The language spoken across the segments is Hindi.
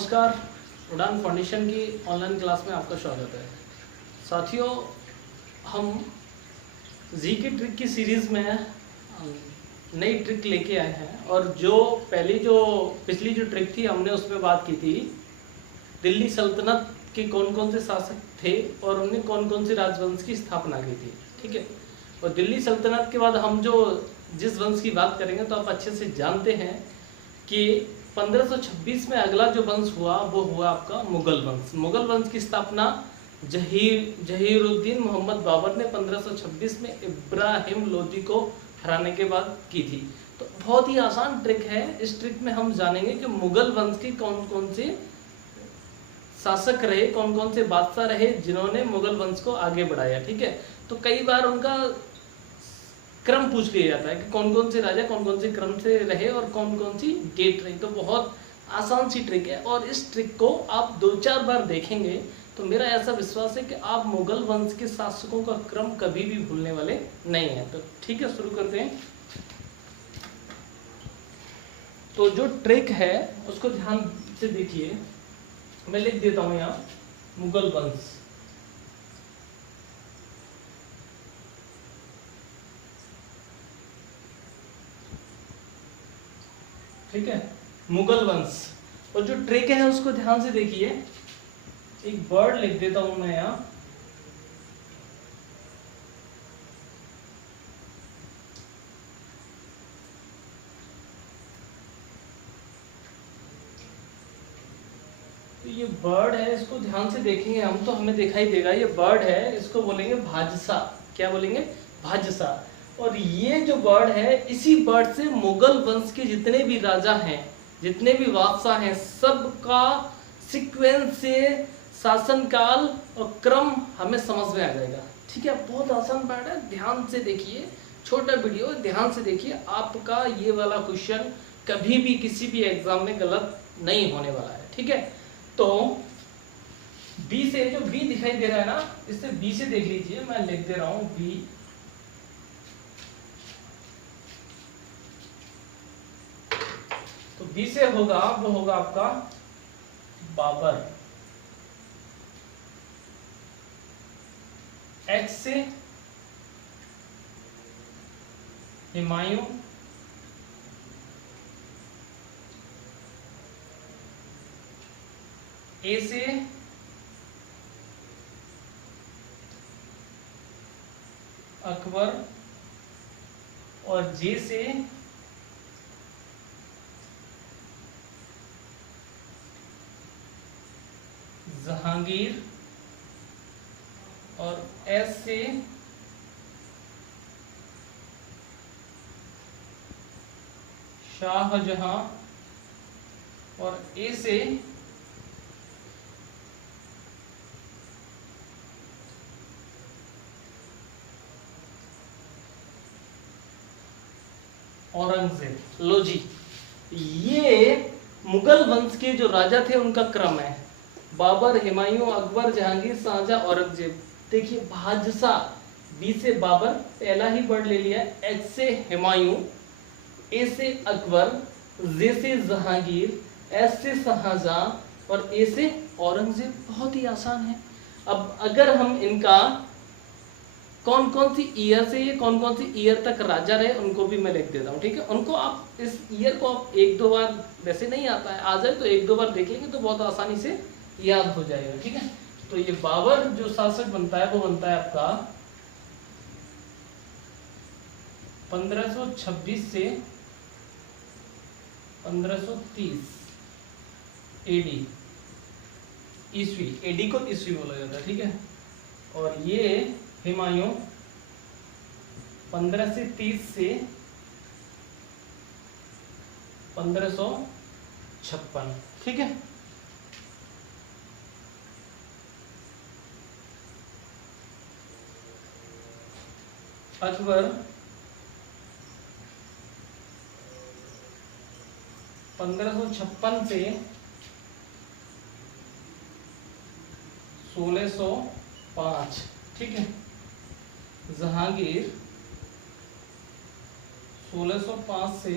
नमस्कार। उड़ान फाउंडेशन की ऑनलाइन क्लास में आपका स्वागत है। साथियों, हम जी की ट्रिक की सीरीज़ में नई ट्रिक लेके आए हैं और पिछली जो ट्रिक थी हमने उसमें बात की थी दिल्ली सल्तनत के कौन कौन से शासक थे और उन्होंने कौन कौन से राजवंश की स्थापना की थी। ठीक है, और दिल्ली सल्तनत के बाद हम जिस वंश की बात करेंगे तो आप अच्छे से जानते हैं कि 1526 में अगला जो वंश हुआ वो हुआ आपका मुगल वंश। मुगल वंश की स्थापना जहीरुद्दीन मोहम्मद बाबर ने 1526 में इब्राहिम लोदी को हराने के बाद की थी। तो बहुत ही आसान ट्रिक है। इस ट्रिक में हम जानेंगे कि मुगल वंश के कौन कौन से शासक रहे, कौन कौन से बादशाह रहे जिन्होंने मुगल वंश को आगे बढ़ाया। ठीक है, तो कई बार उनका क्रम पूछ लिया जाता है कि कौन कौन से राजा कौन कौन से क्रम से रहे और कौन कौन सी डेट रही। तो बहुत आसान सी ट्रिक है और इस ट्रिक को आप 2-4 बार देखेंगे तो मेरा ऐसा विश्वास है कि आप मुगल वंश के शासकों का क्रम कभी भी भूलने वाले नहीं हैं। तो ठीक है, शुरू करते हैं। तो जो ट्रिक है उसको ध्यान से देखिए। मैं लिख देता हूं यहाँ मुगल वंश। ठीक है, मुगल वंश। और जो ट्रिक है उसको ध्यान से देखिए। एक वर्ड लिख देता हूं मैं यहां, तो ये बर्ड है, इसको ध्यान से देखेंगे हम तो हमें दिखाई देगा ये बर्ड है। इसको बोलेंगे भाजसा। क्या बोलेंगे? भाजसा। और ये जो बर्ड है, इसी बर्ड से मुगल वंश के जितने भी राजा हैं, जितने भी बादशाह हैं, सबका सीक्वेंस से शासनकाल और क्रम हमें समझ में आ जाएगा। ठीक है, बहुत आसान पार्ट है, ध्यान से देखिए। छोटा वीडियो, ध्यान से देखिए। आपका ये वाला क्वेश्चन कभी भी किसी भी एग्जाम में गलत नहीं होने वाला है। ठीक है, तो बी से, जो बी दिखाई दे रहा है ना, इससे बी से देख लीजिए। मैं लिख दे रहा हूं बी। तो बी से होगा, वो होगा आपका बाबर। एच से हुमायूं। ए से अकबर और जे से जहांगीर और एस से शाहजहां और ए से औरंगजेब। लो जी, ये मुगल वंश के जो राजा थे उनका क्रम है। बाबर, हुमायूं, अकबर, जहांगीर, शाहजहां, औरंगजेब। देखिए, भाजसा, बी से बाबर, पहला ही वर्ड ले लिया। एच से हुमायूं, ए से अकबर, जे से जहांगीर, एस से शाहजहां और ए से औरंगजेब। बहुत ही आसान है। अब अगर हम इनका कौन कौन सी ईयर से, ये कौन कौन सी ईयर तक राजा रहे, उनको भी मैं लिख देता हूँ। ठीक है, उनको आप इस ईयर को आप 1-2 बार, वैसे नहीं आता है, आ जाए तो 1-2 बार देख लेंगे तो बहुत आसानी से याद हो जाएगा। ठीक है, तो ये बाबर जो शासक बनता है वो बनता है आपका 1526 से 1530 एडी, ईस्वी। एडी को ईस्वी बोला जाता है। ठीक है, और ये हुमायूं 15 से 30 से 1556। ठीक है, अकबर 1556 से 1605। ठीक है, जहांगीर 1605 से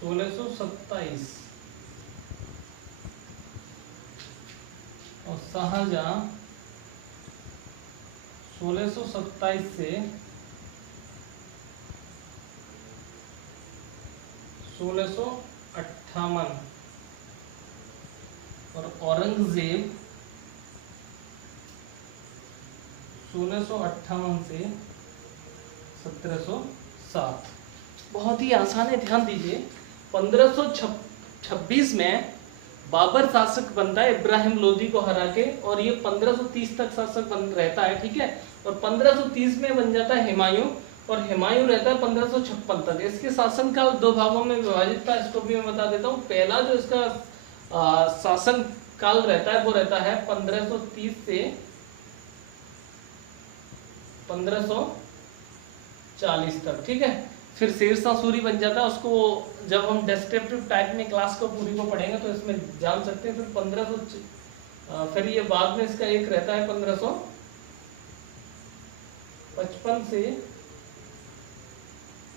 1627। और शाहजहां 1627 से 1658 और औरंगजेब 1658 से 1707। बहुत ही आसान है, ध्यान दीजिए। 1526 में बाबर शासक बनता है इब्राहिम लोदी को हरा के, और ये 1530 तक शासक बन रहता है, ठीक है। और 1530 में बन जाता है हुमायूं, और हुमायूं रहता है 1556 तक। इसके शासनकाल दो भागों में विभाजित था, इसको भी मैं बता देता हूँ। पहला जो इसका शासन काल रहता है वो रहता है 1530 से 1540 तक, ठीक है। फिर शेरशाह सूरी बन जाता है, उसको जब हम डिस्क्रिप्टिव टाइप में क्लास को पूरी को पढ़ेंगे तो इसमें जान सकते हैं। फिर 1500 फिर ये बाद में इसका एक रहता है 1555 से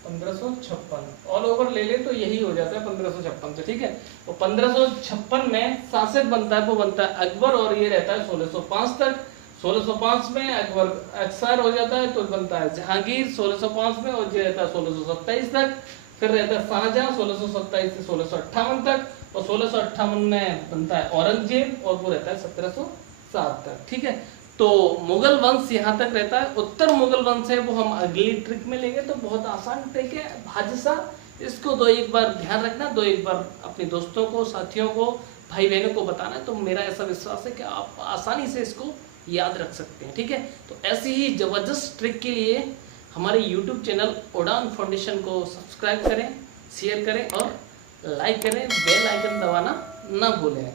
1556, ऑल ओवर ले ले तो यही हो जाता है 1556 से, ठीक है। और 1556 में शासक बनता है वो बनता है अकबर, और ये रहता है 1605 तक। 1605 में अकबर एक्सपायर हो जाता है तो बनता है जहांगीर 1605 में, और ये रहता है 1627 तक। फिर रहता है शाहजहां 1627 से 1658 तक, और 1658 में बनता है औरंगजेब, और वो रहता है 1707 तक, ठीक है। तो मुगल वंश यहाँ तक रहता है। उत्तर मुगल वंश है वो हम अगली ट्रिक में लेंगे। तो बहुत आसान ट्रिक है भाजसा, इसको दो एक बार ध्यान रखना, दो एक बार अपने दोस्तों को, साथियों को, भाई बहनों को बताना। तो मेरा ऐसा विश्वास है कि आप आसानी से इसको याद रख सकते हैं, ठीक है। तो ऐसी ही जबरदस्त ट्रिक के लिए हमारे YouTube चैनल उड़ान फाउंडेशन को सब्सक्राइब करें, शेयर करें और लाइक करें, बेल आइकन दबाना ना भूलें।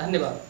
धन्यवाद।